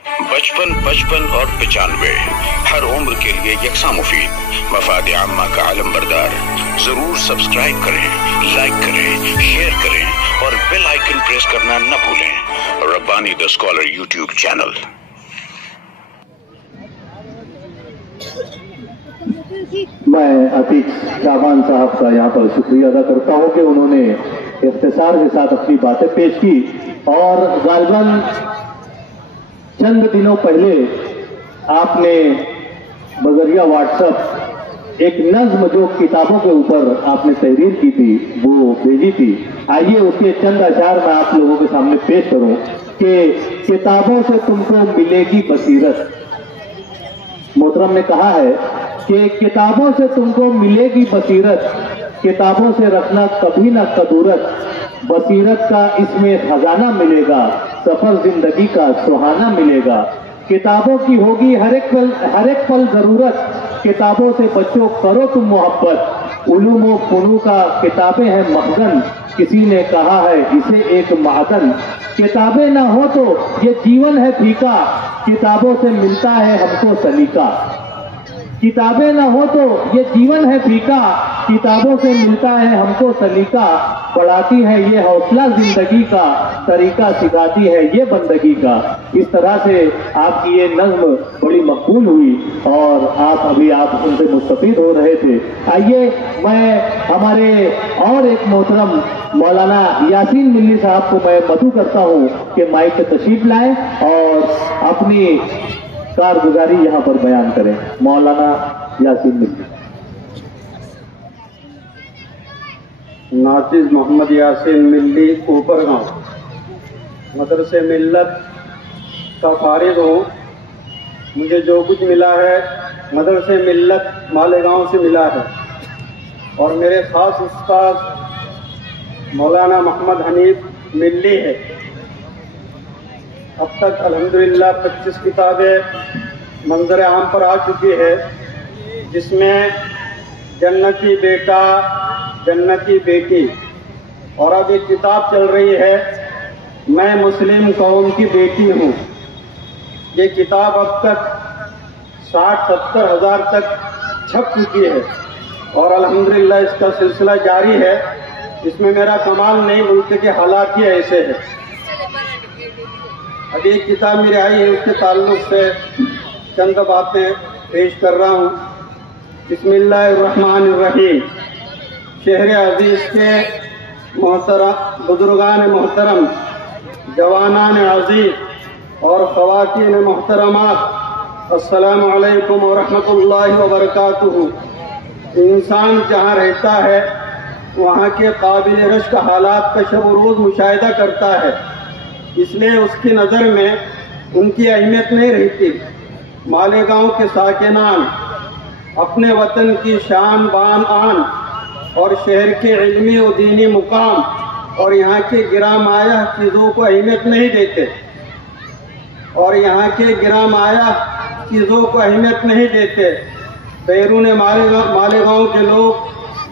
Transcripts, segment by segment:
55 55 और 95 हर उम्र के लिए यकसा मुफीद, मफाद आम्मा का आलम बरदार। जरूर सब्सक्राइब करें, लाइक करें, शेयर करें और बेल आइकन प्रेस करना न भूलें। Rabbani the scholar YouTube channel. मैं अतीक शाबान साहब का यहाँ पर शुक्रिया अदा करता हूँ कि उन्होंने इख्तिसार के साथ अपनी बातें पेश की। और गालिबन चंद दिनों पहले आपने बजरिया व्हाट्सएप एक नज्म जो किताबों के ऊपर आपने तहरीर की थी वो भेजी थी। आइए उसके चंद अशार मैं आप लोगों के सामने पेश करूं कि किताबों से तुमको मिलेगी बसीरत। मोहतरम ने कहा है कि किताबों से तुमको मिलेगी बसीरत, किताबों से रखना कभी ना कदूरत, बसीरत का इसमें खजाना मिलेगा, सफर जिंदगी का सुहाना मिलेगा। किताबों की होगी हर एक पल जरूरत, किताबों से बच्चों करो तुम मोहब्बत। उलूम व फुनू का किताबें हैं मखजन, किसी ने कहा है इसे एक मादन। किताबें ना हो तो ये जीवन है फीका, किताबों से मिलता है हमको सलीका। किताबें ना हो तो ये जीवन है फीका, किताबों से मिलता है हमको सलीका। पढ़ाती है ये हौसला जिंदगी का, तरीका सिखाती है ये बंदगी का। इस तरह से आपकी ये नज्म बड़ी मकबूल हुई और आप उनसे मुस्तफीद हो रहे थे। आइए मैं हमारे और एक मोहतरम मौलाना यासीन मिल्ली साहब को मैं मदू करता हूँ कि माइक पे तशरीफ लाएं और अपनी कारगुजारी यहाँ पर बयान करें। मौलाना यासीन मिल्ली। नाजिज मोहम्मद यासीन मिल्ली ऊपरगांव मदरसे मिल्लत का फारिग हूँ। मुझे जो कुछ मिला है मदरसे मिल्लत मालेगांव से मिला है और मेरे खास उस्ताद मौलाना मोहम्मद हनीफ मिल्ली है। अब तक अल्हम्दुलिल्लाह 25 किताबें मंजर आम पर आ चुकी है, जिसमें जन्नती बेटा जन्नती बेटी और अब एक किताब चल रही है मैं मुस्लिम कौम की बेटी हूँ। ये किताब अब तक 60-70 हज़ार तक छप चुकी है और अल्हम्दुलिल्लाह इसका सिलसिला जारी है। इसमें मेरा कमाल नहीं, मुल्क के हालात ही ऐसे हैं। अभी एक किताब मेरी आई है, उसके ताल्लुक से चंद बातें पेश कर रहा हूँ। बिस्मिल्लाहिर्रहमानिर्रहीम। शहर अजीज के मोहतरम बुजुर्गान मोहतरम, जवानान अजीज और ख़वातीन मोहतरमात, अस्सलामु अलैकुम व रहमतुल्लाहि व बरकातुहू। इंसान जहाँ रहता है वहाँ के काबिल रश्क हालात का शब रोज़ मुशाहिदा करता है, इसलिए उसकी नज़र में उनकी अहमियत नहीं रहती। मालेगांव के साकिनान अपने वतन की शान बान आन और शहर के इल्मी और दीनी मुकाम और यहाँ के गिरामाया चीज़ों को अहमियत नहीं देते बैरून मालेगांव के लोग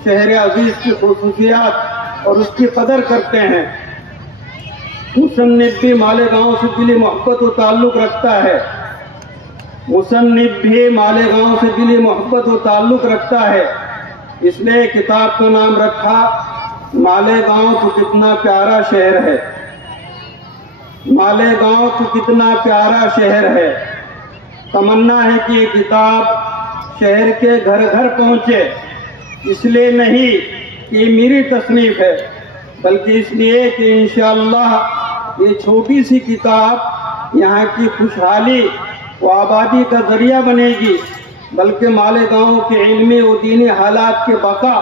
शहर अजीज की खुसूसियात और उसकी कदर करते हैं। मुसन्निफ भी मालेगांव से दिली मोहब्बत व ताल्लुक़ रखता है, इसलिए किताब का नाम रखा मालेगांव तो कितना प्यारा शहर है। मालेगांव तो कितना प्यारा शहर है। तमन्ना है कि ये किताब शहर के घर घर पहुँचे, इसलिए नहीं कि मेरी तसनीफ है, बल्कि इसलिए कि इंशाअल्लाह ये छोटी सी किताब यहाँ की खुशहाली व आबादी का जरिया बनेगी, बल्कि मालेगांव के इल्मी और दीनी हालात के बका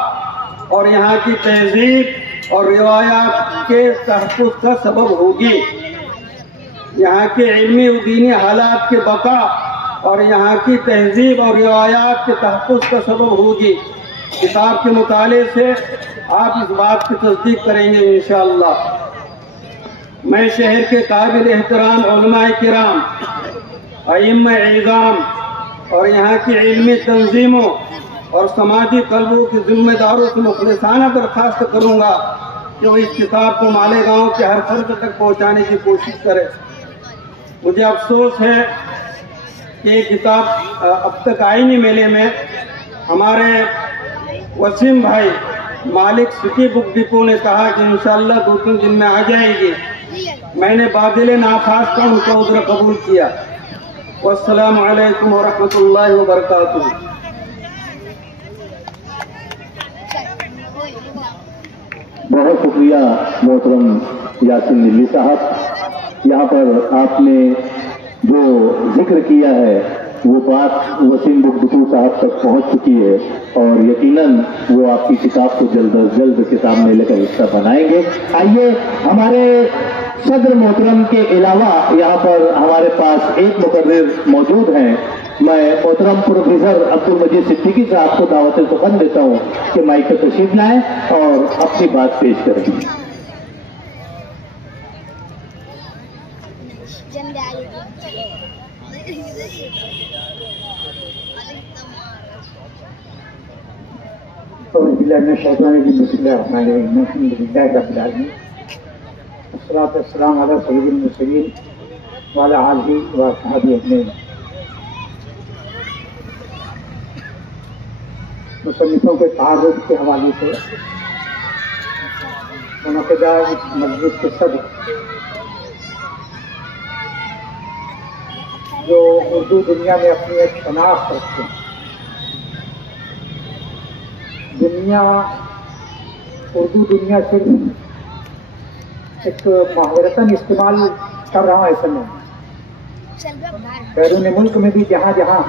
और यहाँ की तहजीब और रिवायात के तहफ़्फ़ुज़ का सबब होगी। यहाँ के इल्मी और दीनी हालात के बका और यहाँ की तहजीब और रिवायात के तहफ़्फ़ुज़ का सबब होगी। किताब के मुताले से आप इस बात की तस्दीक करेंगे इंशाअल्लाह। मैं शहर के काबिल एहतराम उलमाए किराम, अइम्मा इज़ाम और यहाँ की इल्मी तंजीमों और समाजी कल्बों के जिम्मेदारों से मुखलिसाना दरख्वास्त करूँगा कि वो इस किताब को मालेगांव के हर फर्द तक पहुँचाने की कोशिश करे। मुझे अफसोस है कि ये किताब अब तक आई नहीं मेले में। हमारे वसीम भाई मालिक सिटी बुक डिपो ने कहा कि इंशाअल्लाह 2-3 दिन में आ जाएगी। मैंने बादिल नाफास का उनका उधर कबूल किया। वस्सलामु अलैकुम व रहमतुल्लाहि व बरकातुहू। बहुत शुक्रिया मोहतरम यासिन निल्ली साहब। यहाँ पर आपने जो जिक्र किया है वो बात वसीम बुक डिपो साहब तक पहुँच चुकी है और यकीनन वो आपकी किताब को जल्द अज जल्द के सामने लेकर हिस्सा बनाएंगे। आइए, हमारे सदर मोहतरम के अलावा यहाँ पर हमारे पास एक मुकर्रिर मौजूद हैं। मैं मोहतरम प्रोफेसर अब्दुल मजीद सिद्दीकी साहब को दावत सुखन देता हूँ कि माइक पर तशरीफ लाएं और अपनी बात पेश करें। अस्सलातु वस्सलामु अला सय्यिदिल मुरसलीन व अला आलिहि व अस्हाबिहि अजमईन। मुसन्निफों के तारुफ के हवाले से मुनक़िदा मजलिस के सदर जो उर्दू दुनिया में अपनी एक शनाख्त रखते हैं, उर्दू दुनिया सिर्फ एक मुहावरतन इस्तेमाल कर रहा है ऐसा नहीं। बैरून मुल्क में भी जहाँ जहाँ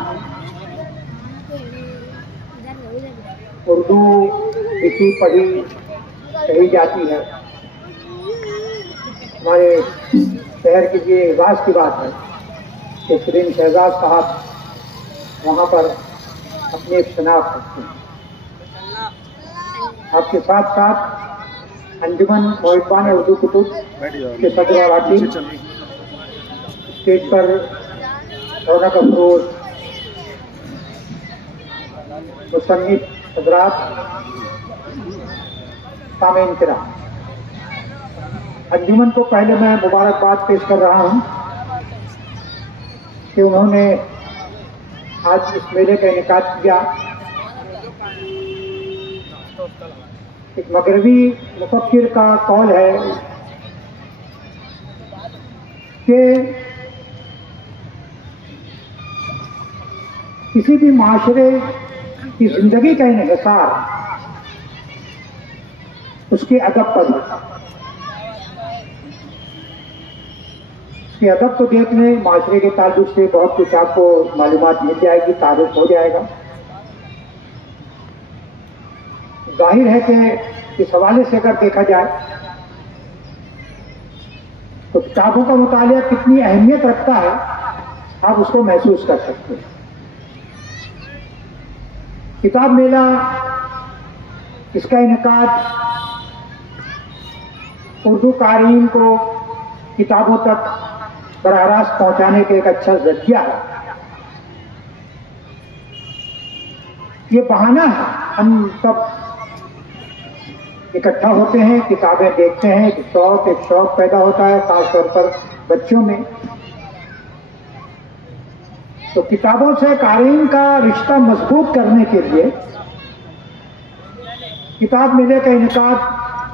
उर्दू लिखी पढ़ी कही जाती है, हमारे शहर की ये एजाज़ की बात है कि सलीम शहजाद साहब वहाँ पर अपनी एक शनाख्त रखते हैं। आपके साथ साथ अंजुमन मोहिब्बान उर्दू कुतुब के सदर और हाकिम, स्टेज पर रौनक अफरोज मुसन्निफ हज़रात, सामीन किराम, अंजुमन को पहले मैं मुबारकबाद पेश कर रहा हूँ कि उन्होंने आज इस मेले का इनेकाद किया। एक मगरबी मुफक्किर का कौल है कि किसी भी माशरे की जिंदगी का इन्हिसार उसके अदब पर होता है। उसके अदब को देखने माशरे के ताल्लुक से बहुत कुछ आपको मालूमात मिल जाएगी, तारुफ हो जाएगा। जाहिर है कि इस हवाले से अगर देखा जाए तो किताबों का मुतालिया कितनी अहमियत रखता है आप उसको महसूस कर सकते हैं। किताब मेला, इसका इनेकाद उर्दू क़ारीन को किताबों तक बराह रास्त पहुंचाने का एक अच्छा जरिया है। ये बहाना है, हम सब इकट्ठा होते हैं, किताबें देखते हैं, एक शौक पैदा होता है खास तौर पर बच्चों में। तो किताबों से क़ारीन का रिश्ता मजबूत करने के लिए किताब मेले का इनेकाद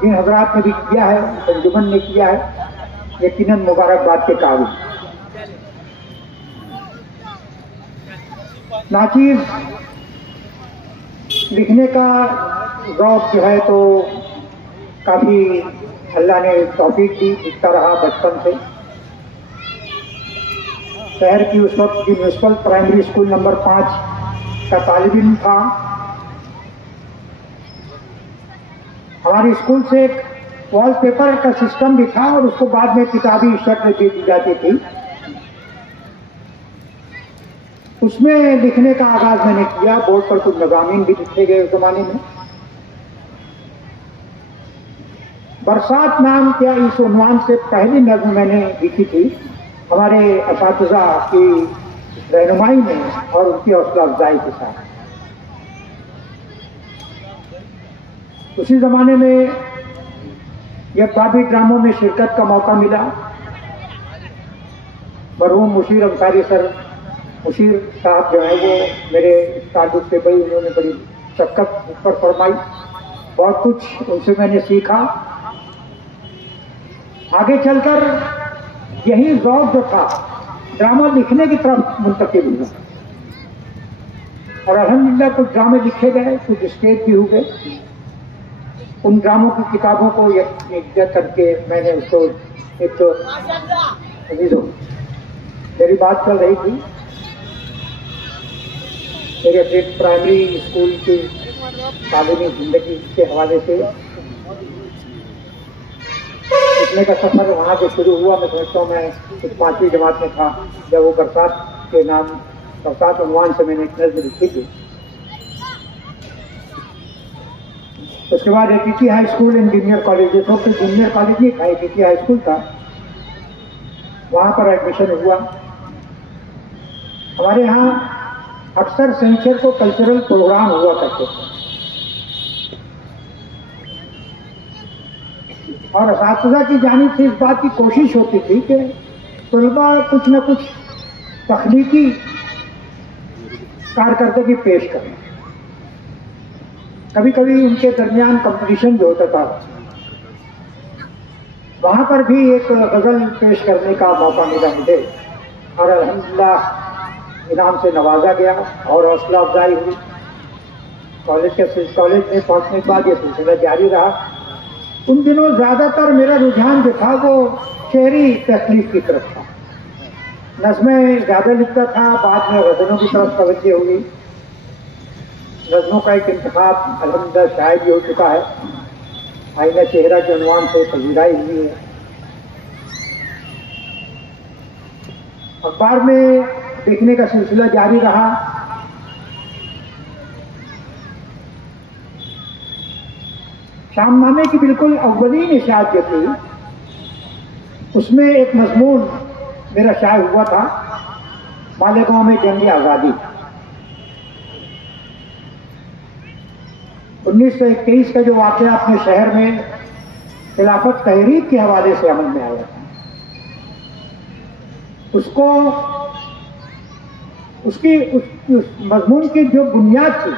जिन हजरात ने भी किया है, अंजुमन ने किया है, यकीनन मुबारकबाद के काबिल। नाचीज़ लिखने का शौक जो है तो काफ़ी अल्लाह ने तौफीक दी, लिखता रहा बचपन से। शहर की उस वक्त की म्यूनसिपल प्राइमरी स्कूल नंबर 5 का तालिब इल्म था। हमारे स्कूल से एक वॉलपेपर का सिस्टम भी था और उसको बाद में किताबी शक्ल दे दी जाती थी। उसमें लिखने का आगाज मैंने किया। बोर्ड पर कुछ मज़ामीन भी लिखे गए उस जमाने में। बरसात नाम क्या इस उन्वान से पहली नज़्म मैंने लिखी थी हमारे असातिज़ा की रहनुमाई में और उनकी हौसला अफजाई के साथ। उसी ज़माने में यकबाबी ड्रामों में शिरकत का मौका मिला। मरहूम मुशीर अंसारी सर, मुशीर साहब जो है वो मेरे ताल्लुक से बड़ी, उन्होंने बड़ी शक्कत मुझ पर फरमाई, बहुत कुछ उनसे मैंने सीखा। आगे चलकर यही ज़ौक़ जो था ड्रामा लिखने की तरफ मुंतकिल हुआ और अल्हम्दुलिल्लाह कुछ ड्रामे लिखे गए, कुछ स्टेज भी हुए। उन ड्रामों की किताबों को यकजा करके मैंने उसको एक तो मेरी बात चल रही थी मेरे अपने प्राइमरी स्कूल की तालीमी जिंदगी के हवाले से। लिखने का सफर वहाँ से शुरू हुआ। मैं समझता हूँ मैं 5वीं जमात में था जब वो बरसात के नाम, बरसात उन्वान से मैंने एक नज़्म लिखी थी। उसके बाद APT high school and junior college, जो तो जूनियर कॉलेज नहीं था, एपीटी हाई स्कूल था, वहाँ पर एडमिशन हुआ। हमारे यहाँ अक्सर शनिचर को कल्चरल प्रोग्राम हुआ करते थे और असातिज़ा की जानिब से इस बात की कोशिश होती थी कि तलबा कुछ न कुछ तख्लीकी कारकर्दगी पेश करें। कभी कभी उनके दरमियान कंपटीशन जो होता था, वहाँ पर भी एक गज़ल पेश करने का मौका मिला मुझे और अल्हम्दुलिल्लाह इनाम से नवाजा गया और हौसला अफजाई हुई। कॉलेज में पहुँचने के बाद ये सिलसिला जारी रहा। उन दिनों ज़्यादातर मेरा रुझान जो था वो शेरी तख्लीक की तरफ था। नज़्में ज़्यादा लिखता था, बाद में गज़लों की तरफ तवज्जो हुई। नज़्मों का एक इंतखाब अल्हम्दुलिल्लाह शायद भी हो चुका है, आईना चेहरा के उन्वान से पजीराई हुई है। अखबार में देखने का सिलसिला जारी रहा। शामनामे की बिल्कुल अव्वलीन इशाअत जो थी उसमें एक मजमून मेरा शाये हुआ था, मालेगांव में जंग आज़ादी। 1921 का जो वाक़या अपने शहर में खिलाफत तहरीक के हवाले से अमल में आया था, उसको उसकी उस मजमून की जो बुनियाद थी,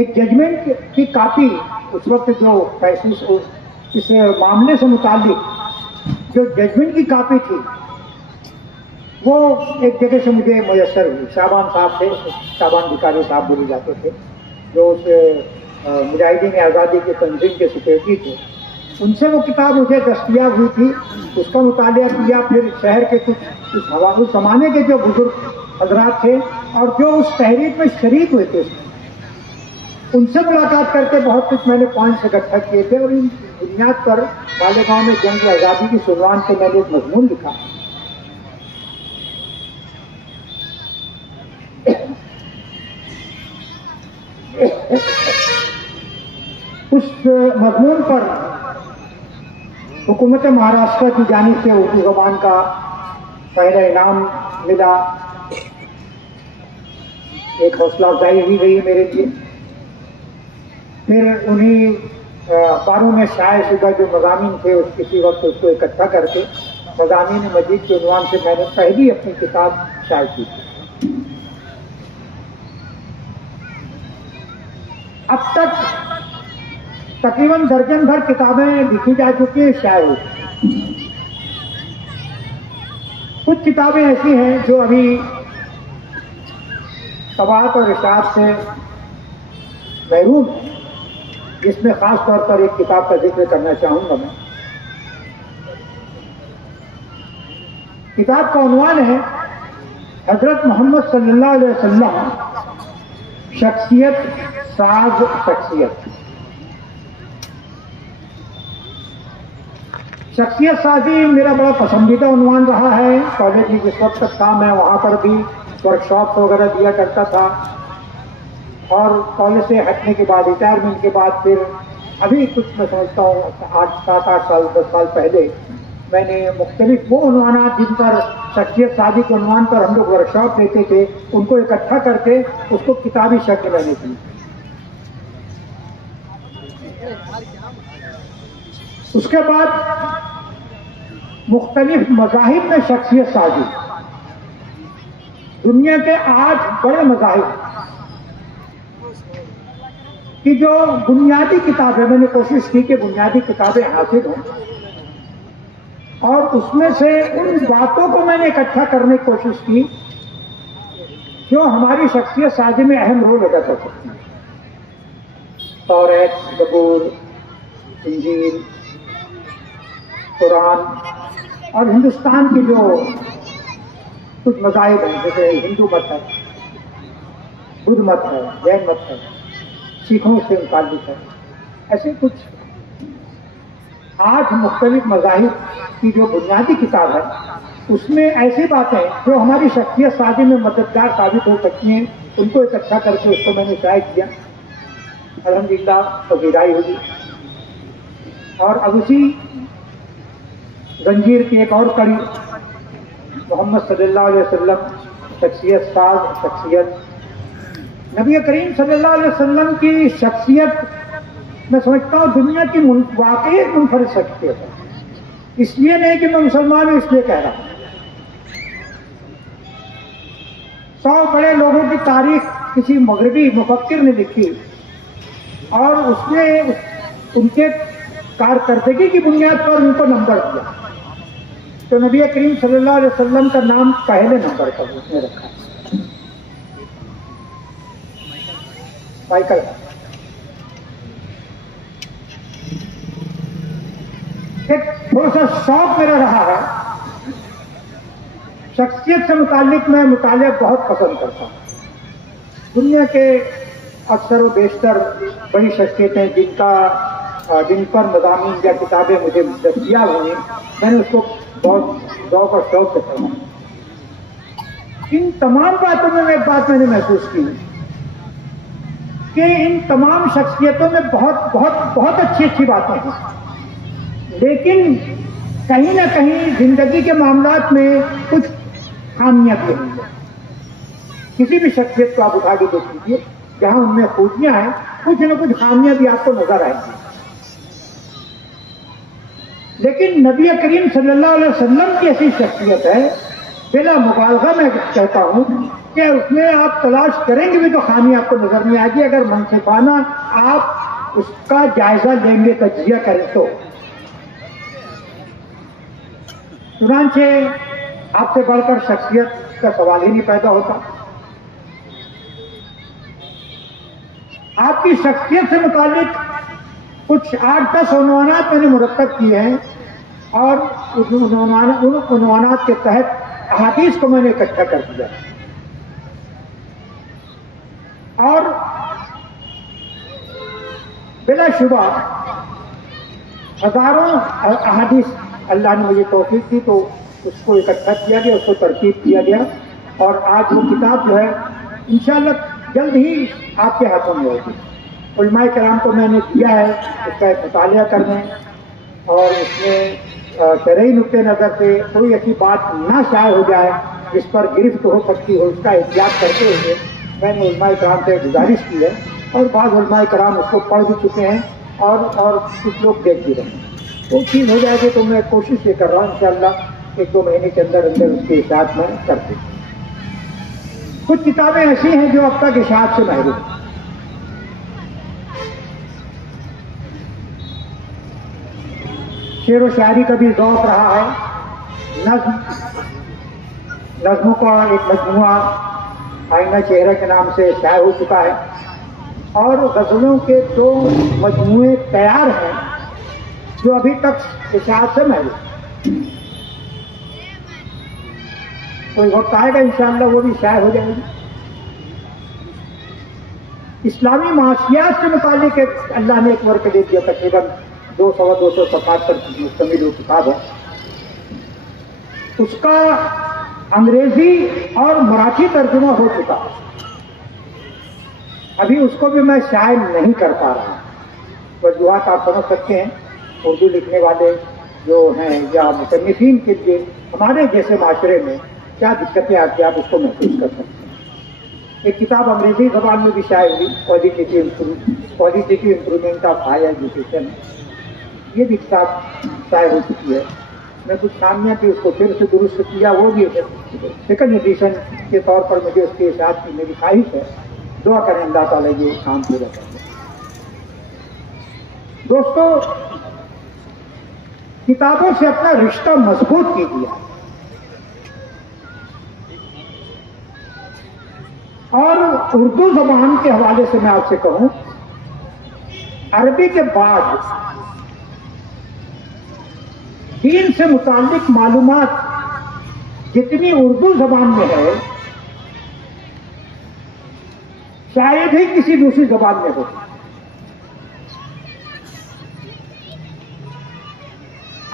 एक जजमेंट की कापी उस वक्त जो फैसले इस मामले से मुताल्लिक जो जजमेंट की कापी थी वो एक जगह से मुझे मुयस्सर हुई। शाबान साहब थे, शाबान भिखारी साहब बोले जाते थे, जो उस मुजाहिदीन आज़ादी के तंजीम के सेक्रेटरी थे। उनसे वो किताब मुझे दस्तयाब हुई थी, उसका मुतालिया किया। फिर शहर के कुछ उस ज़माने के जो बुजुर्ग हजरात थे और जो उस तहरीक में शरीक हुए थे, उनसे मुलाकात करके बहुत कुछ मैंने पॉइंट्स इकट्ठा किए थे और इन बुनियाद पर मालेगांव में जंग आज़ादी की सुनवान पे मैंने एक मजमून लिखा। उस मजमून पर हुकूमत महाराष्ट्र की जानिब से उर्दू ज़बान का पहला इनाम मिला। एक हौसला अफजाई हुई गई मेरे लिए। फिर उन्हीं अखबारों में शाये शुदा जो मज़ामीन थे उस किसी वक्त उसको इकट्ठा करके मज़ामीन मजीद के उन्वान से मैंने पहली अपनी किताब शाये की थी। अब तक तकरीबन दर्जन भर किताबें लिखी जा चुकी हैं, शाये हो चुकी। कुछ किताबें ऐसी हैं जो अभी तबाअत और इशाअत से महरूम है, जिसमें खास तौर पर एक किताब का जिक्र करना चाहूंगा मैं। किताब का उन्वान है हजरत मोहम्मद सल्लल्लाहु अलैहि वसल्लम, शख्सियत साज शख्सियत। शख्सियत साजी मेरा बड़ा पसंदीदा उन्वान रहा है। कॉलेज में जिस वक्त तक था मैं वहाँ पर भी वर्कशॉप वगैरह दिया करता था और कॉलेज से हटने के बाद, रिटायरमेंट के बाद, फिर अभी कुछ मैं समझता हूँ 7-8 साल 10 साल पहले मैंने मुख्तलिफ वो उन्वानात जिन पर शख्सियत साजी के उन्वान पर हम लोग वर्कशॉप लेते थे उनको इकट्ठा करके उसको किताबी शक्ल मैंने दी। उसके बाद مختلف مذاہب میں شخصیت سازی. دنیا کے 8 بڑے مذاہب کی جو بنیادی کتابیں، میں نے کوشش کی کہ بنیادی کتابیں حاصل ہوں، اور اس میں سے ان باتوں کو میں نے اکٹھا کرنے کی کوشش کی جو ہماری شخصیت سازی میں اہم رول ادا کر سکتی ہیں. توریت، زبور، انجیل، قرآن، اور ہندوستان کے جو کچھ مذاہب ہیں جیسے ہندو مت ہے، بدھ مت ہے، جین مت ہے، سکھوں سے متعلق ہے. ایسے کچھ 8 مختلف مذاہب کی جو بنیادی کتاب ہے، اس میں ایسی باتیں جو ہماری شخصیت سازی میں مددگار ثابت ہو سکتی ہیں، ان کو اکٹھا کر کے اس کو میں نے شائع کیا. الحمدللہ پذیرائی ہوگی. اور اب اسی زنجیر کی ایک اور کڑی، محمد صلی اللہ علیہ وسلم شخصیت ساز شخصیت. نبی کریم صلی اللہ علیہ وسلم کی شخصیت میں سمجھتا ہوں دنیا کی واقعی منفرد شخصیت ہے. اس لیے نہیں کہ میں مسلمان ہوں، اس لیے کہہ رہا ہوں. 100 بڑے لوگوں کی تاریخ کسی مغربی مفکر نے لکھی، اور اس نے ان کے کارکردگی کی بنیاد پر ان کو نمبر دیا. تو نبی کریم صلی اللہ علیہ وسلم کا نام پہلے نمبر پر اس نے رکھا. مائیکل. ایک تھوڑا سا شوق میرا رہا ہے، شخصیت سے متعلق میں مطالعہ بہت پسند کرتا ہوں. دنیا کے اکثر و بیشتر بڑی شخصیتیں جن پر مضامین یا کتابیں مجھے دستیاب ہوئی، میں نے اس کو بہت ذوق اور شوق سے پڑھا. ان تمام باتوں میں ایک بات میں نے محسوس کی کہ ان تمام شخصیتوں میں بہت بہت بہت اچھی باتیں ہیں، لیکن کہیں نہ کہیں زندگی کے معاملات میں کچھ خامیاں بھی ہیں. کسی بھی شخصیت کو آپ اٹھا کے دیکھ لیجیے، جہاں ان میں خوبیاں ہیں، کچھ نہ کچھ خامیاں بھی آپ کو نظر آئیں گی. لیکن نبی کریم صلی اللہ علیہ وسلم کی ایسی شخصیت ہے، بلا مبالغہ میں کہتا ہوں کہ اس میں آپ تلاش کریں گے بھی تو خامی آپ کو نظر نہیں آئے گی، اگر منصفانہ آپ اس کا جائزہ لیں گے، تجزیہ کریں تو. چنانچہ آپ سے بڑھ کر شخصیت کا سوال ہی نہیں پیدا ہوتا. آپ کی شخصیت سے متعلق کچھ 8-10 عنوانات میں نے مرتب کیے ہیں، اور ان عنوانات کے تحت احادیث کو میں نے اکٹھا کر دیا. اور بلا شبہ ہزاروں احادیث اللہ نے مجھے توفیق دی تو اس کو اکٹھا کیا گیا، اس کو ترتیب کیا گیا، اور آج وہ کتاب جو ہے انشاءاللہ جلد ہی آپ کے ہاتھوں میں ہوگی. علماء کرام کو میں نے کیا ہے اس کا ایک مطالعہ کرنے، اور اس میں شرعی نقطۂ نظر سے کوئی ایسی بات نہ شائع ہو جائے جس پر گرفت ہو سکتی ہو، اس کا احتیاط کرتے ہوئے میں نے علماء کرام سے گزارش کی ہے، اور بعض علماء کرام اس کو پڑھ بھی چکے ہیں اور کچھ لوگ دیکھ بھی رہے ہیں. وہ چیز ہو جائے گی تو میں کوشش یہ کر رہا ہوں انشاءاللہ 1-2 مہینے کے اندر اس کی اشاعت میں کرتے. کچھ کتابیں ایسی ہیں جو اب تک اشاعت سے محروم ہیں. شعر و شاعری کا بھی ذوق رہا ہے. نظموں کا ایک مجموعہ آئینہ چہرہ کے نام سے شائع ہو چکا ہے، اور غزلوں کے 2 مجموعے تیار ہیں جو ابھی تک اشاعت سے محروم. کوئی وقت آئے گا انشاءاللہ وہ بھی شائع ہو جائے گی. اسلامی معاشیات سے متعلق اللہ نے ایک ورق دے دیا، تقریباً 200 صفحات پر مشتمل وہ کتاب ہے. اس کا انگریزی اور مراٹھی ترجمہ ہو چکا، ابھی اس کو بھی میں شائع نہیں کر پا رہا. وجوہات آپ سمجھ سکتے ہیں، اردو لکھنے والے جو ہیں یا مصنفین کے لیے ہمارے جیسے معاشرے میں کیا دقتیں آتی ہیں، آپ اس کو محسوس کر سکتے ہیں. ایک کتاب انگریزی زبان میں بھی شائع ہوئی، qualitative improvement of high education, یہ بھی کتاب شائع ہو چکی ہے. में कुछ खामियां थी, उसको फिर से दुरुस्त किया, वो भी सेकंड एडिशन के तौर पर मुझे उसके साथ की मेरी ख्वाहिश है। दुआ करें अल्लाह ताला ये काम पूरा कर दे। दोस्तों, किताबों से अपना रिश्ता मजबूत कीजिए और उर्दू जबान के हवाले से मैं आपसे कहूं, अरबी के बाद दीन से मुताल्लिक मालूमात जितनी उर्दू जबान में है शायद ही किसी दूसरी जबान में हो।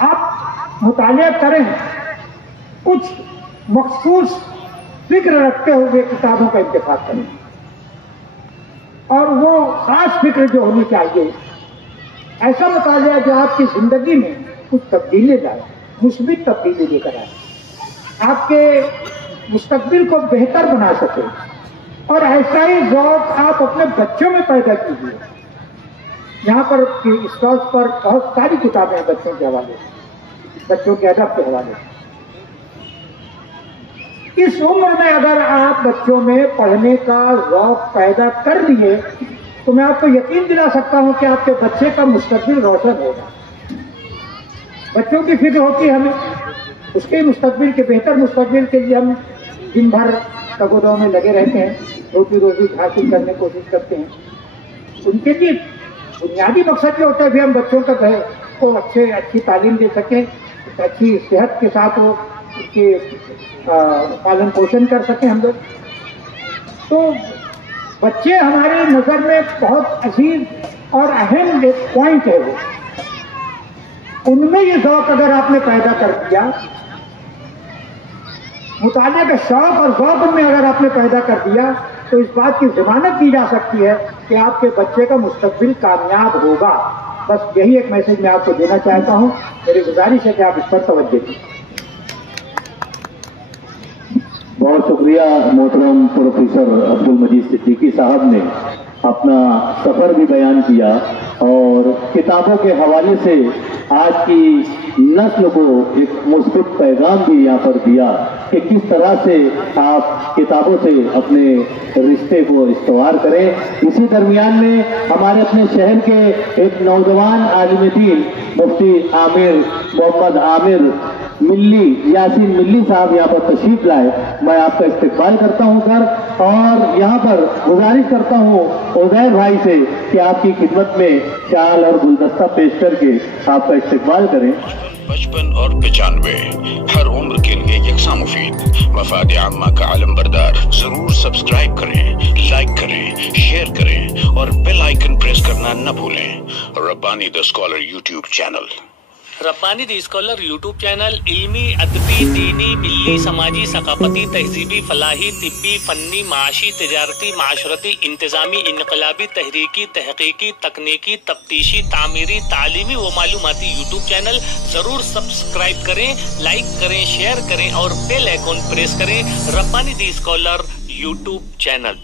आप मुतालिया करें, कुछ मखसूस फिक्र रखते हुए किताबों का इंतखाब करें और वो खास फिक्र जो होनी चाहिए, ऐसा मुतालिया जो आपकी जिंदगी में कुछ तब्दीली लाए, मुस्बित तब्दीली लेकर आए, आपके मुस्तकबिल को बेहतर बना सके। और ऐसा ही ज़ौक़ आप अपने बच्चों में पैदा कीजिए। यहाँ पर स्टॉल्स पर बहुत सारी किताबें हैं बच्चों के हवाले से, बच्चों के अदब के हवाले से। इस उम्र में अगर आप बच्चों में पढ़ने का ज़ौक़ पैदा कर लिए तो मैं आपको यकीन दिला सकता हूँ कि आपके बच्चे का मुस्तकबिल रोशन होगा। बच्चों की फिक्र होती है हमें, उसके मुस्तकबिल के बेहतर मुस्तकबिल के लिए हम दिन भर कबोदों में लगे रहते हैं, रोटी रोजी हासिल करने की कोशिश करते हैं। उनके लिए बुनियादी मकसद ये होता है कि हम बच्चों को अच्छी तालीम दे सकें, अच्छी सेहत के साथ वो उसके पालन पोषण कर सकें हम लोग। तो बच्चे हमारे नज़र में बहुत अजीज और अहम एक पॉइंट है वो, उनमें ये ज़ौक़ अगर आपने पैदा कर दिया, मुताले का शौक़ और ज़ौक़ उनमें अगर आपने पैदा कर दिया तो इस बात की ज़मानत दी जा सकती है कि आपके बच्चे का मुस्तकबिल कामयाब होगा। बस यही एक मैसेज मैं आपको देना चाहता हूँ। मेरी गुजारिश है कि आप इस पर तवज्जो दें। बहुत शुक्रिया मोहतरम प्रोफेसर अब्दुल मजीद सिद्दीकी साहब ने अपना सफ़र भी बयान किया और किताबों के हवाले से आज की नस्ल को एक मुस्बित पैगाम भी यहाँ पर दिया कि किस तरह से आप किताबों से अपने रिश्ते को इस्तवार करें। इसी दरमियान में हमारे अपने शहर के एक नौजवान आलिम दीन मुफ्ती मोहम्मद आमिर मिल्ली यासीन मिल्ली साहब यहाँ पर तशरीफ लाए। मैं आपका इस्तकबाल करता हूँ सर और यहाँ पर गुजारिश करता हूँ उज़ैर भाई से कि आपकी खिदमत में शाल और गुलदस्ता पेश करके आपका इस्तकबाल करें। 55 और 95 हर उम्र के लिए यकसा मुफीद मफाद आम्मा का आलम बरदार। जरूर सब्सक्राइब करें, लाइक करें, शेयर करें और बेल आइकन प्रेस करना न भूलें। Rabbani the scholar YouTube channel. Rabbani the scholar YouTube channel इल्मी, अदबी, दीनी, मिल्ली, समाजी, सकाफती, तहजीबी, फलाही, तिब्बी, फन्नी, माशी, तिजारती, माशरती, इंतजामी, इनकलाबी, तहरीकी, तहकीकी, तकनीकी, तफ्तीशी, तामीरी, तालीमी व मालूमाती यूट्यूब चैनल जरूर सब्सक्राइब करें, लाइक करें, शेयर करें और बेल आइकन प्रेस करें। Rabbani the scholar YouTube channel.